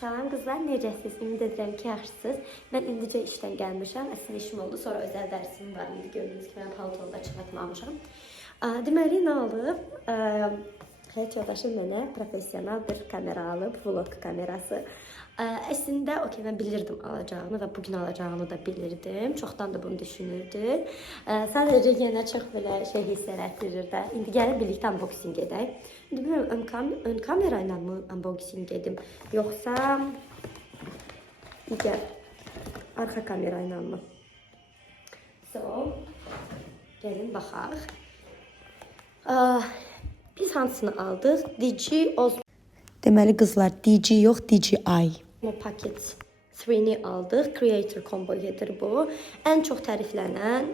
Salam qızlar, necəsiniz? Ümid edirəm ki, yaxşısınız. Mən indicə işdən gəlmişəm. Əslində işim oldu, sonra özəl dərsim var. İndi gördüyünüz kimi mən paltonda çıxartmamışam. Deməli, nə olub? Həyat yoldaşım mənə professional bir kamera alıb, vlog kamerası. Əslində, mən bilirdim alacağını və bugün alacağını da bilirdim. Çoxdan da bunu düşünürdüm. Sadəcə yenə çox belə hiss elətdirir də. İndi gəlin birlikdə unboxing edək. İndi bilmirəm, ön kamera ilə mi unboxing edim, yoxsa digər arxa kamera ilə mi? Gəlin baxaq. Biz hansını aldıq? Deməli qızlar, DJI yox, DJI. Pocket 3-ni aldıq. Creator Combo gedir bu. Ən çox təriflənən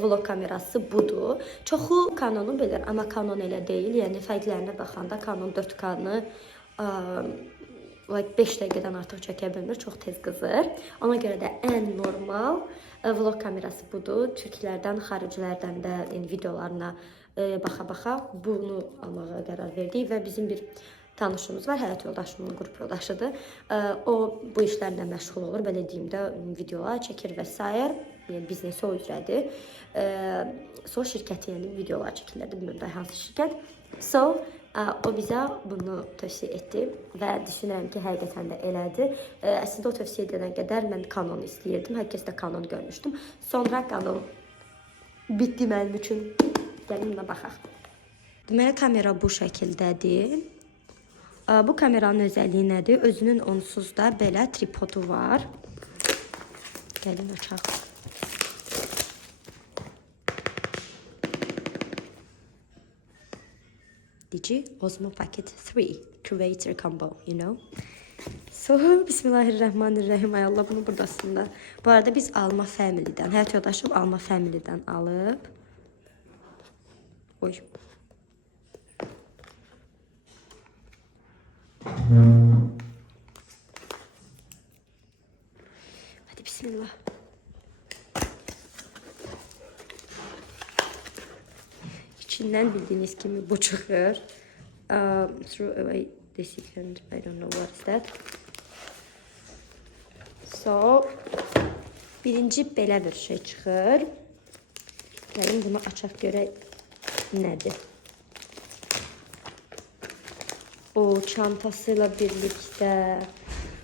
vlog kamerası budur. Çoxu Canon'u bilir, amma Canon elə deyil. Yəni fərqlərinə baxanda Canon 4K-nı 5 dəqiqədən artıq çəkə bilmir, çox tez qızır. Ona görə də ən normal vlog kamerası budur. Türklərdən, xaricilərdən də videolarına baxa-baxa bunu almağa qərar verdik və bizim bir tanışımız var, həyat yoldaşımın qrup yoldaşıdır. O bu işlərlə məşğul olur, belə deyim də, videolar çəkir və s. Yəni biznesi o üzrədir. Şirkəti, yəni videolar çəkirlər, bilmirəm də hansı şirkət. O bizə bunu tövsiyə etdi və düşünürəm ki, həqiqətən də elədir. Əslində o tövsiyə edilən qədər mən Canon istəyirdim, hər kəs də Canon görmüşdüm. Sonra Canon bitdi mənim üçün. Gəlin buna baxaq. Deməli, kamera bu şəkildədir. Bu kameranın özəlliyi nədir? Özünün onsuz da belə tripodu var. Gəlin açaq. DJI Osmo Pocket 3 Creator Combo, you know. Bismillahirrahmanirrahim. Ay Allah, bunu buradasında. Bu arada biz Alma Family'dən, həyat yoldaşım Alma Family'dən alıb. Oy. Hadi bismillah. İçindən bildiyiniz kimi bu çıxır. Throw away the second. I don't know what is that. Birinci belə bir şey çıxır. Gəlin bunu açaq görək nədir. O çantasıyla birlikte.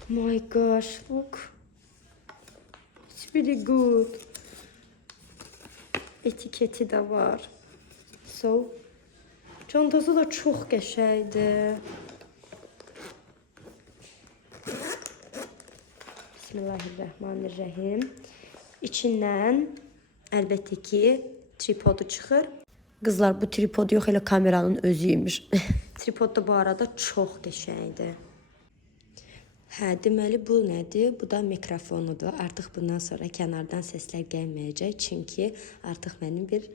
My gosh, look. It's really good. Etiketi də var. Çantası da çox qəşəngdir. Bismillahirrahmanirrahim. İçindən əlbəttə ki tripodu çıxır. Qızlar, bu tripod yox, elə kameranın özüymüş. Tripod da bu arada çox qəşəngdir. Deməli bu nədir? Bu da mikrofonudur. Artıq bundan sonra kənardan səslər gəlməyəcək. Çünki artıq mənim bir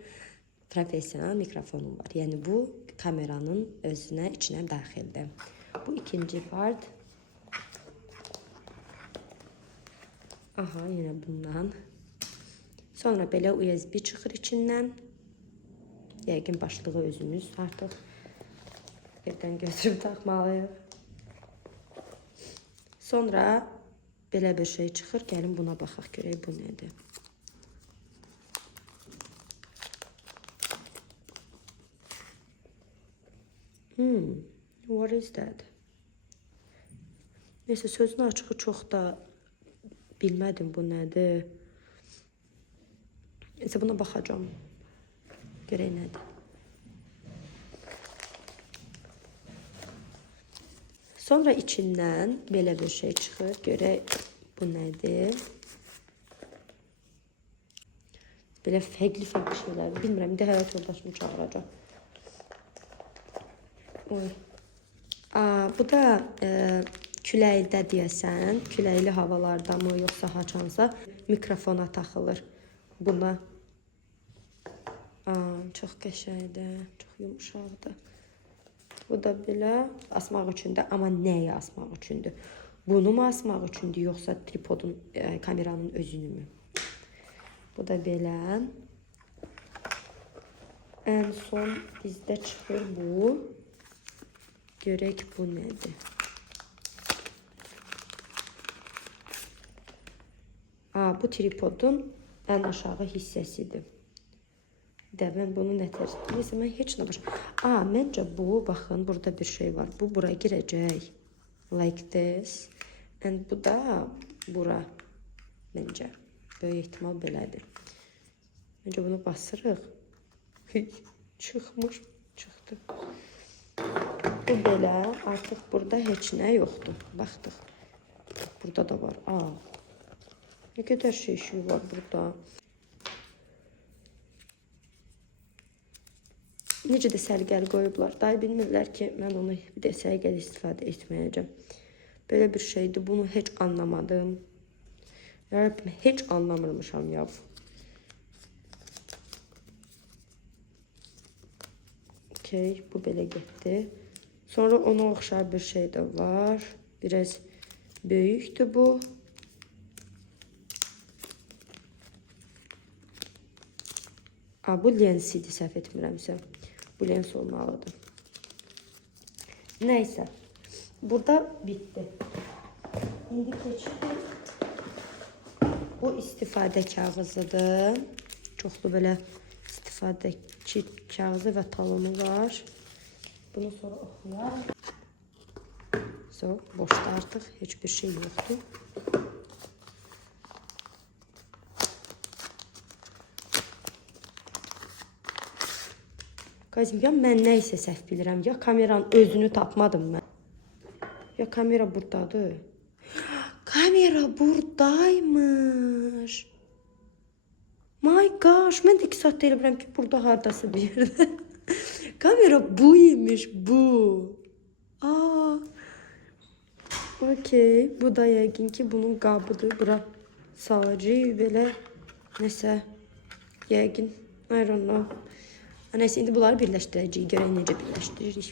professional mikrofonum var. Yəni bu kameranın özünə, içinə daxildir. Bu ikinci part. Aha, yenə bundan. Sonra belə USB çıxır içindən. Yəqin başlığı özünüz artıq evdən götürüb taxmalıyıq. Sonra belə bir şey çıxır. Gəlin buna baxaq görək bu nədir. What is that? Neyse, sözün açığı çox da bilmədim bu nədir. Neyse, buna baxacağım. Görək nədir. Sonra içindən belə bir şey çıxır. Görək bu nədir. Belə fərqli şeylər. Bilmirəm, indi həyat yoldaşımı çağıracağım. Bu da küləkdə deyəsən, küləkli havalarda mı, yoxsa haçansa mikrofona taxılır. Buna çox qəşəngdir, çox yumuşaqdır. Bu da belə asmaq üçündür, amma nəyə asmaq üçündür? Bunu mu asmaq üçündür, yoxsa tripodun, kameranın özünü mü? Bu da belə. Ən son bizdə çıxır bu. Görək bu nədir? Bu tripodun ən aşağı hissəsidir. Mən bunu nətər? Neyse, mən heç nə başa. Məncə bu, baxın, burada bir şey var. Bu bura girəcək. Like this. And bu da bura. Məncə. Böyük ehtimal belədir. Məncə bunu basırıq. Çıxmış. Çıxdı. Bu belə. Artıq burada heç nə yoxdur. Baxdıq. Burada da var. Ne kadar şey var burada. Necə də sərgəli qoyublar. Dayı bilmirlər ki, mən onu bir də sərgəli istifadə etməyəcəm. Belə bir şeydir. Bunu heç anlamadım. Yarabbim, heç anlamırmışam ya. Okey, bu belə getdi. Sonra ona oxşar bir şey də var. Biraz böyükdür bu. Bu lens idi, səhv etmirəmsə. Bu lens olmalıdır. Neyse. Burada bitti. İndi keçirik. Bu istifadə kağızıdır. Çoxlu belə istifadəçi kağızı və talonu var. Bunu sonra oxuyaq. Boşda artıq heç bir şey yoxdur. Qazim, ya mən nə isə səhv bilirəm, ya kameranın özünü tapmadım mən. Ya kamera buradadır. Kamera buradaymış. My gosh, mən də 2 saat deyil bilirəm ki, burada hardası bir yerdə. Kamera bu imiş, bu. Okey, bu da yəqin ki, bunun qabıdır. Bura salacaq, belə nəsə, yəqin, I don't know. Neyse, indi bunları birləşdirəcəyik, görək necə birləşdiririk.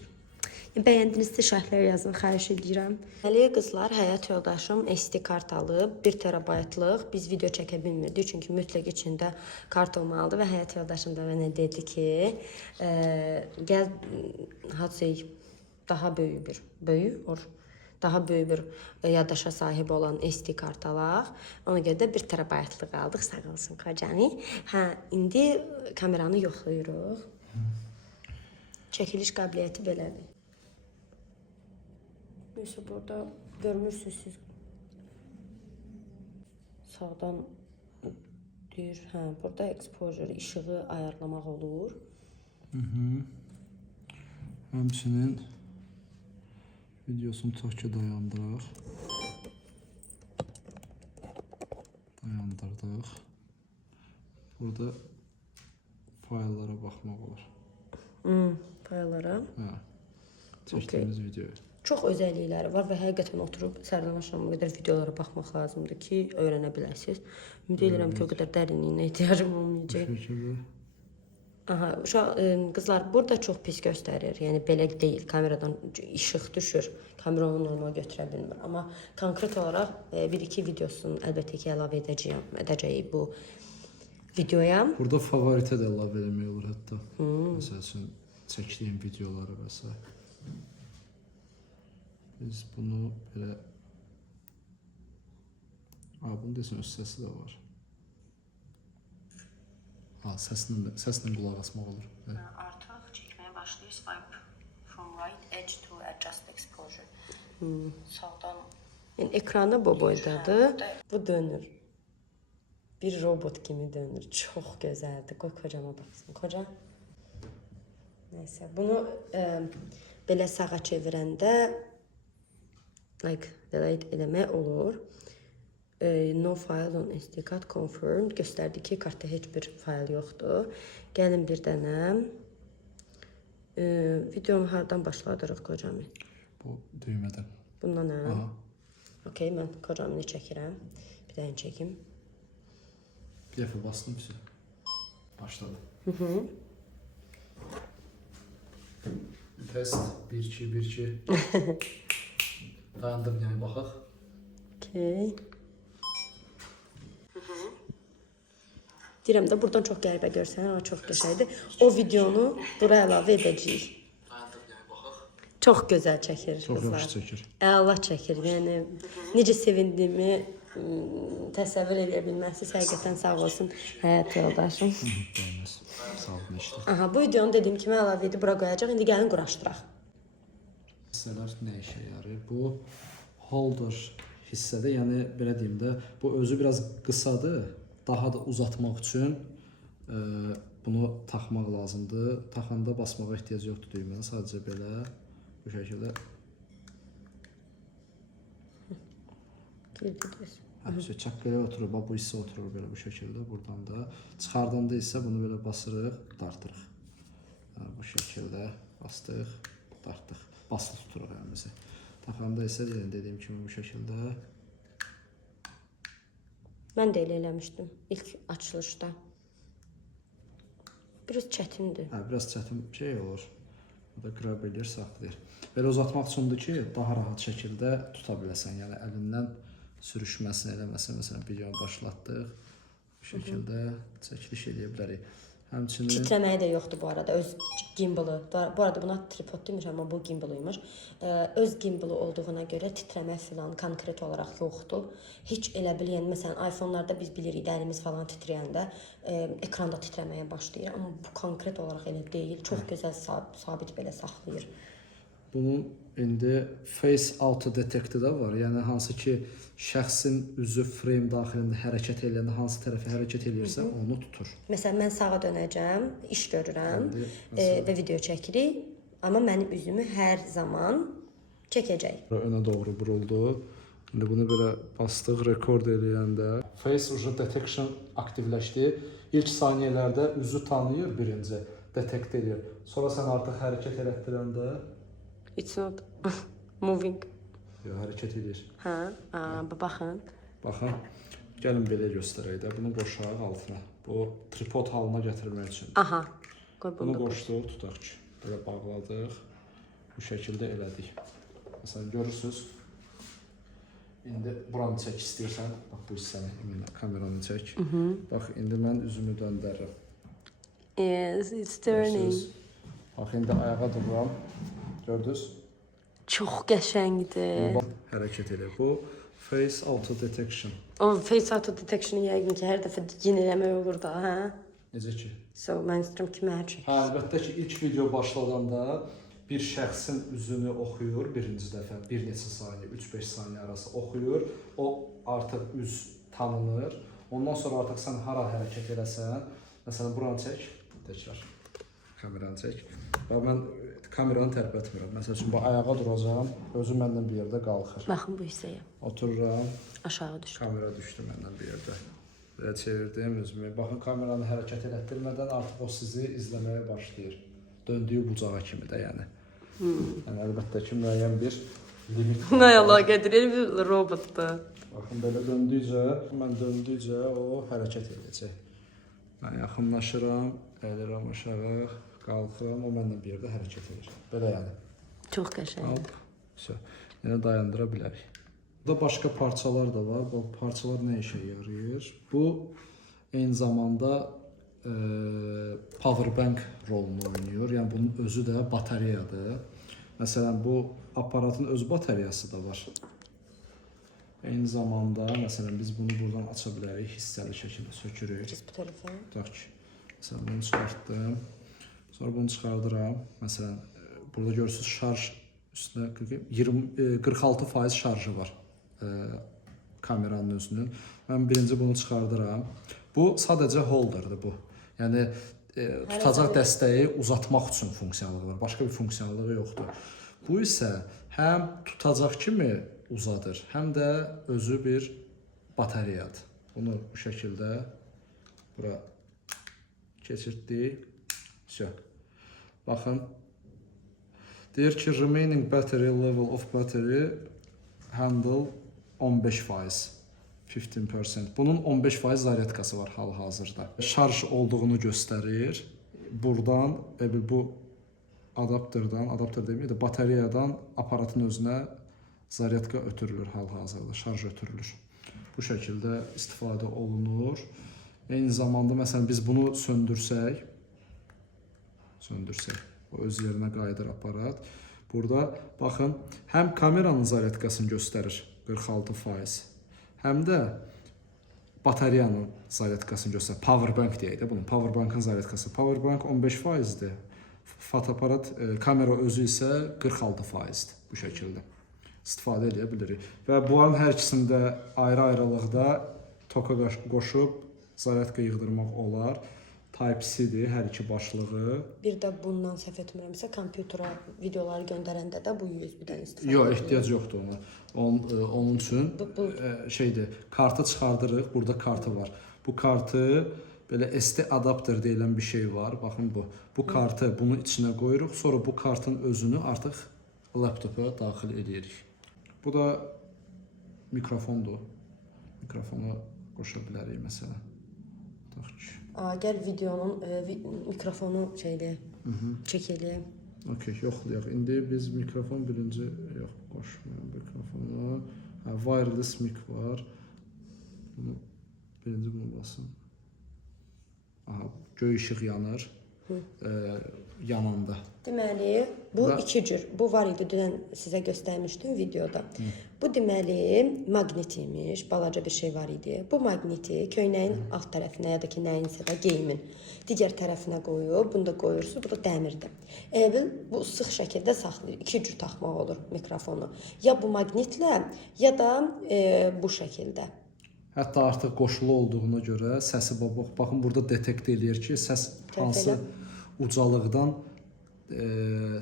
Bəyəndinizsə şərhlər yazın, xahiş edirəm. Deməli, qızlar, həyat yoldaşım SD kart alıb, 1 terabaytlıq. Biz video çəkə bilmirdik, çünki mütləq içində kart olmalıdır və həyat yoldaşım da mənə dedi ki, gəl, daha böyük bir yaddaşa sahib olan SD kart alaq. Ona görə də 1 terabaytlıq aldıq, sağ olsun kocanı. İndi kameranı yoxlayırıq. Çəkiliş qabiliyyəti belədir. Neyse, burada görmürsünüz siz. Sağdan deyir, burada exposure, işığı ayarlamaq olur. Həmçinin videosunu çəkə dayandıraq. Dayandırdıq. Burada fayllara baxmaq olur. Fayllara? Çəkdiyimiz videoya. Çox özəllikləri var və həqiqətən oturub səhərdən axşama qədər videolara baxmaq lazımdır ki, öyrənə biləsiniz. Ümid edirəm ki, o qədər dərinliyinə ehtiyacım olmayacaq. Qızlar, burada çox pis göstərir. Yəni belə deyil. Kameradan işıq düşür. Kamera onu normal götürə bilmir. Amma konkret olaraq 1-2 videosunu əlbəttə ki, əlavə edəcəyik bu videoya. Burada favoritə də əlavə eləmək olur hətta. Məsəl üçün çəkdiyim videoları və s. Biz bunu belə... Bunun desin öz səsi də var. Səslə qulaq asmaq olur. Artıq çəkməyə başlayır. Swipe from right edge to adjust exposure. Sağdan... Yəni, ekranda bu boydadır. Bu dönür. Bir robot kimi dönür. Çox gözəldir. Qoy kocama baxsın. Kocam. Neyse, bunu belə sağa çevirəndə delete eləmək olur. No file on SD card confirmed. Göstərdi ki, kartda heç bir fayl yoxdur. Gəlin bir dənə. Videomu hardan başladırıq kocamı? Bu düymədən. Bundan Okey, mən kocamını çəkirəm. Bir dənə çəkim. Bir dəfə bastım ki, başladı. Test 1-2. Dayandım, yəni baxaq. Okey. Deyirəm də, buradan çox qəribə görsən, amma çox qəşəngdir. O videonu bura əlavə edəcəyik. Dayandım, yəni baxaq. Çox gözəl çəkir Çox qızlar. yaxşı çəkir. Allah çəkir. Yəni necə sevindiyimi təsəvvür edə bilməzsiniz. Həqiqətən sağ olsun həyat yoldaşım. Dəyməz. Sağ olun işte. Aha, bu videonu dediyim kimi əlavə edib bura qoyacaq. İndi gəlin quraşdıraq. Hissələr nə işə yarayır? Bu holder hissədə, yəni belə deyim də, bu özü biraz qısadır. Daha da uzatmaq üçün bunu taxmaq lazımdır. Taxanda basmağa ehtiyac yoxdur düyməni. Sadəcə belə bu şəkildə Girdiniz. həmişə çaqqaya oturur, bax bu hissə oturur belə bu şəkildə. Buradan da çıxardanda isə bunu belə basırıq, dartırıq. Bu şəkildə bastıq, dartdıq. Basılı tuturuq əlimizi. Taxanda isə dediyim kimi bu şəkildə. Mən də elə eləmişdim ilk açılışda. Biraz çətindir. Biraz çətin şey olur. Bu da qıra bilir, saxlayır. Belə uzatmaq üçündür ki, daha rahat şəkildə tuta biləsən. Yəni əlindən sürüşməsin, eləməsin. Məsələn, videonu başlatdıq. Bu şəkildə çəkiliş edə bilərik. Həmçinin Titrəməyi də yoxdur bu arada. Öz gimbalı. Bu arada buna tripod demiş, amma bu gimbalıymış. Öz gimbalı olduğuna görə titrəmə filan konkret olaraq yoxdur. Heç elə bil, yəni məsələn iPhone-larda biz bilirik, əlimiz falan titrəyəndə ekranda titrəməyə başlayır, amma bu konkret olaraq elə deyil. Çox gözəl sabit belə saxlayır. bunun indi face auto detect'i də var. Yəni hansı ki şəxsin üzü frame daxilində hərəkət edəndə hansı tərəfə hərəkət edirsə onu tutur. Məsələn, mən sağa dönəcəm, iş görürəm İndi və video çəkirik, amma mənim üzümü hər zaman çəkəcək. Önə doğru buruldu. İndi bunu belə bastıq, rekord eləyəndə face user detection aktivləşdi. İlk saniyələrdə üzü tanıyır birinci, detect edir. Sonra sən artıq hərəkət elətdirəndə It's not moving. hərəkət edir. Hə, baxın. Baxın, gəlin belə göstərək də. Bunu qoşaq altına. Bu tripod halına gətirmək üçün. Aha, qoy Bunu bunu. qoşduq, tutaq ki. Belə bağladıq. Bu şəkildə elədik. Məsələn, görürsünüz. İndi buranı çək istəyirsən. Bax, bu hissəni, kameranı çək. Bax, indi mən üzümü döndərirəm. Yes, it's turning. Görürsünüz? Bax, indi ayağa dururam. Gördünüz? Çox qəşəngdir. Bax, hərəkət edir. Bu face auto detection. O face auto detection-ı yəqin ki, hər dəfə yeniləmək olur da, hə? Necə ki? So, mən istəyirəm ki, mənə çək. Hə, əlbəttə ki, ilk video başladanda bir şəxsin üzünü oxuyur birinci dəfə, bir neçə saniyə, 3-5 saniyə arası oxuyur. O artıq üz tanınır. Ondan sonra artıq sən hara hərəkət eləsən, məsələn, buranı çək, təkrar kameranı çək. Və mən kameranı tərpə etmirəm. Məsəl üçün, bu ayağa duracağam, özü məndən bir yerdə qalxır. Baxın bu hissəyə. Otururam, Aşağı düşdü. kamera düşdü məndən bir yerdə. Belə çevirdim özümü. Baxın, kameranı hərəkət elətdirmədən artıq o sizi izləməyə başlayır. Döndüyü bucağa kimi də, yəni. Yəni, əlbəttə ki, müəyyən bir limit. Nə əlaqədir? Elə bir robotdur. Baxın, belə döndükcə, mən döndükcə o hərəkət edəcək. Mən yaxınlaşıram, əyilirəm aşağı, qalxıram, o mənlə bir yerdə hərəkət edir. Belə yəni. Çox qəşəngdir. Yəni dayandıra bilərik. Burada başqa parçalar da var. Bu parçalar nə işə yarayır? Bu eyni zamanda power bank rolunu oynayır. Yəni bunun özü də batareyadır. Məsələn, bu aparatın öz batareyası da var. Eyni zamanda, məsələn, biz bunu buradan aça bilərik, hissəli şəkildə sökürük. Biz bu tərəfə. Tutaq ki, məsələn, bunu çıxartdım. Sonra bunu çıxardıram. Məsələn, burada görürsünüz şarj üstünə 46% şarjı var kameranın özünün. Mən birinci bunu çıxardıram. Bu sadəcə holderdir bu. Yəni tutacaq dəstəyi uzatmaq üçün funksiyalığı var. Başqa bir funksiyalığı yoxdur. Bu isə həm tutacaq kimi uzadır, həm də özü bir batareyadır. Bunu bu şəkildə bura keçirtdik. Baxın. Deyir ki, remaining battery level of battery handle 15%. 15%. Bunun 15% zaryadkası var hal-hazırda. Şarj olduğunu göstərir. Buradan bu adapter deməyir, batareyadan aparatın özünə zaryadka ötürülür hal-hazırda, şarj ötürülür. Bu şəkildə istifadə olunur. Eyni zamanda məsələn biz bunu söndürsək, o öz yerinə qayıdır aparat. Burada baxın, həm kameranın zaryadkasını göstərir 46%, həm də batareyanın zaryadkasını göstərir. Powerbank deyək də bunun. Powerbankın zaryadkası. Powerbank 15%-dir. Fotoaparat, kamera özü isə 46%-dir bu şəkildə. İstifadə edə bilirik. Və bunların hər ikisində ayrı-ayrılıqda toka qoşub zaryadka yığdırmaq olar. Type-C-dir hər iki başlığı. Bir də bundan səhv etmirəmsə, kompüterə videoları göndərəndə də bu USB-dən istifadə edilir. Yox, ehtiyac yoxdur ona. Onun üçün şeydir, kartı çıxardırıq, burada kartı var. Bu kartı belə SD adapter deyilən bir şey var. Baxın bu. Bu kartı bunun içinə qoyuruq, sonra bu kartın özünü artıq laptopa daxil edirik. Bu da mikrofondur. Mikrofonu qoşa bilərik məsələn. Gəl videonun mikrofonu çək eləyək. Okey, yoxlayaq. İndi biz mikrofon birinci qoşmuyorum mikrofonu. Wireless mic var. Birinci bunu basın. Göy işıq yanır. Yanında. Deməli, bu iki cür. Bu var idi, dünən sizə göstərmişdim videoda. Bu deməli maqnit imiş, balaca bir şey var idi. Bu maqniti köynəyin alt tərəfinə ya da ki nəyinsə də geyimin digər tərəfinə qoyub, bunu da qoyursunuz. Bu da dəmirdir. Bu sıx şəkildə saxlayır. İki cür taxmaq olur mikrofonu. Ya bu maqnitlə, ya da bu şəkildə. Hətta artıq qoşulu olduğuna görə səsi baxın burada detekt eləyir ki, səs hansı ucalıqdan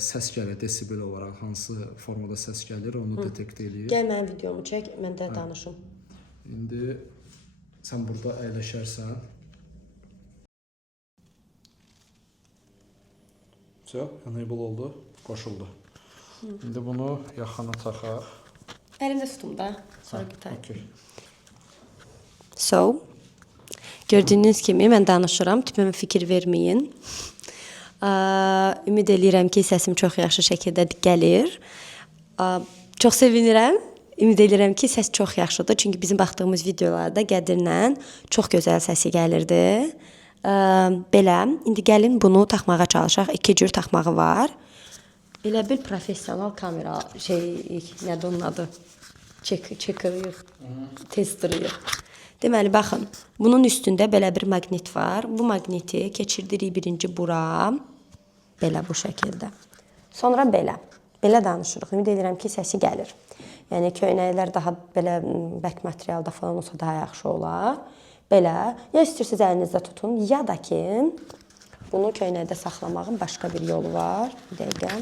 səs gəlir, desibel olaraq hansı formada səs gəlir, onu detekt eləyir. Gəl mənim videomu çək, mən də danışım. İndi sən burada əyləşərsən. Enable oldu, qoşuldu. İndi bunu yaxana taxaq. Əlimdə tutum da, sonra qıtayım. Okay. So, gördüyünüz kimi mən danışıram, tipimə fikir verməyin. Ümid eləyirəm ki, səsim çox yaxşı şəkildə gəlir. Çox sevinirəm. Ümid eləyirəm ki, səs çox yaxşıdır. Çünki bizim baxdığımız videolarda Qədirlə çox gözəl səsi gəlirdi. Belə, indi gəlin bunu taxmağa çalışaq. İki cür taxmağı var. Elə bil professional kamera nədir onun adı? Çekeriyik, testeriyik. Deməli, baxın, bunun üstündə belə bir maqnit var. Bu maqniti keçirdirik birinci bura, belə bu şəkildə. Sonra belə danışırıq. Ümid edirəm ki, səsi gəlir. Yəni, köynəklər daha belə bərk materialda falan olsa daha yaxşı olar. Belə, ya istəyirsiniz əlinizdə tutun, ya da ki, bunu köynəkdə saxlamağın başqa bir yolu var. Bir dəqiqə.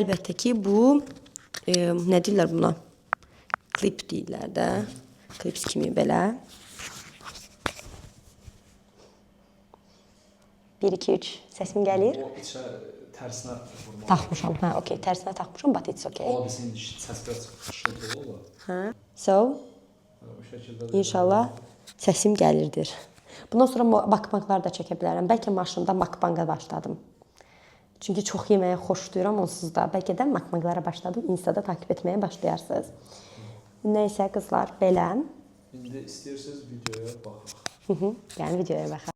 Əlbəttə ki, bu, nə deyirlər buna? Klip deyirlər də. Klips kimi belə. 1, 2, 3 səsim gəlir. O içə tərsinə vurmaq. Taxmışam, hə, okey, tərsinə taxmışam, but it's okay. O bizim səs biraz xışıltılı olur. Hə, so, inşallah səsim gəlirdir. Bundan sonra makbanglar da çəkə bilərəm. Bəlkə maşında makbanga başladım. Çünki çox yeməyə xoşlayıram onsuz da. Bəlkə də makbanglara başladım, Instada takip etməyə başlayarsınız. Nəysə qızlar, belə. İndi istəyirsiniz videoya baxaq. Yəni videoya baxaq.